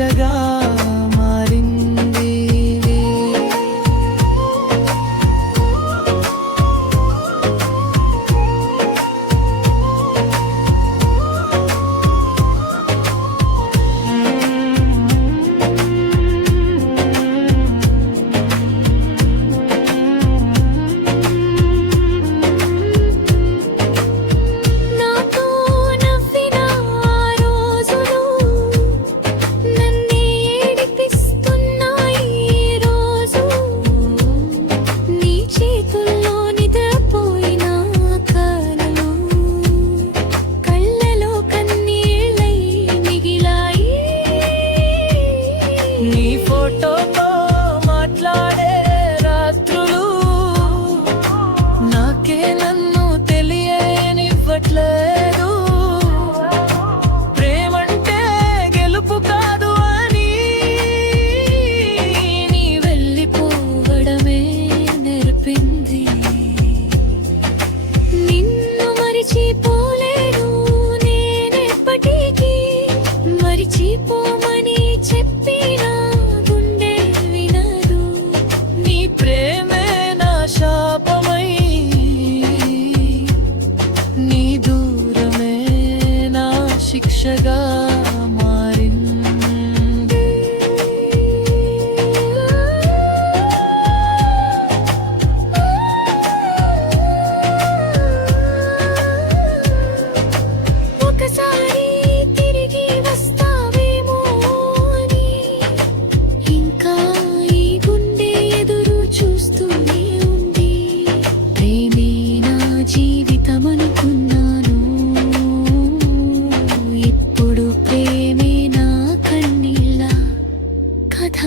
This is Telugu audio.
శిక్షగా మారింది. నీ ఫోటోతో మాట్లాడే రాత్రులు నాకే నన్ను తెలియనివ్వట్లేదు. ప్రేమంటే గెలుపు కాదు అని నీ వెళ్ళిపోవడమే నేర్పింది. నిన్ను మరిచిపోలేను నేనెప్పటికీ, మరిచిపోమని చెప్పినా గుండె వినదు. నీ ప్రేమే నా శాపమై, నీ దూరమే నా శిక్షగా మారింది. ఒకసారి తిరిగి వస్తావేమో అని ఇంకా ఈ గుండె ఎదురు చూస్తూనే ఉంది. ప్రేమే నా జీవితం అనుకున్నాను, ఇప్పుడు ప్రేమే నా కన్నీళ్ళ కథ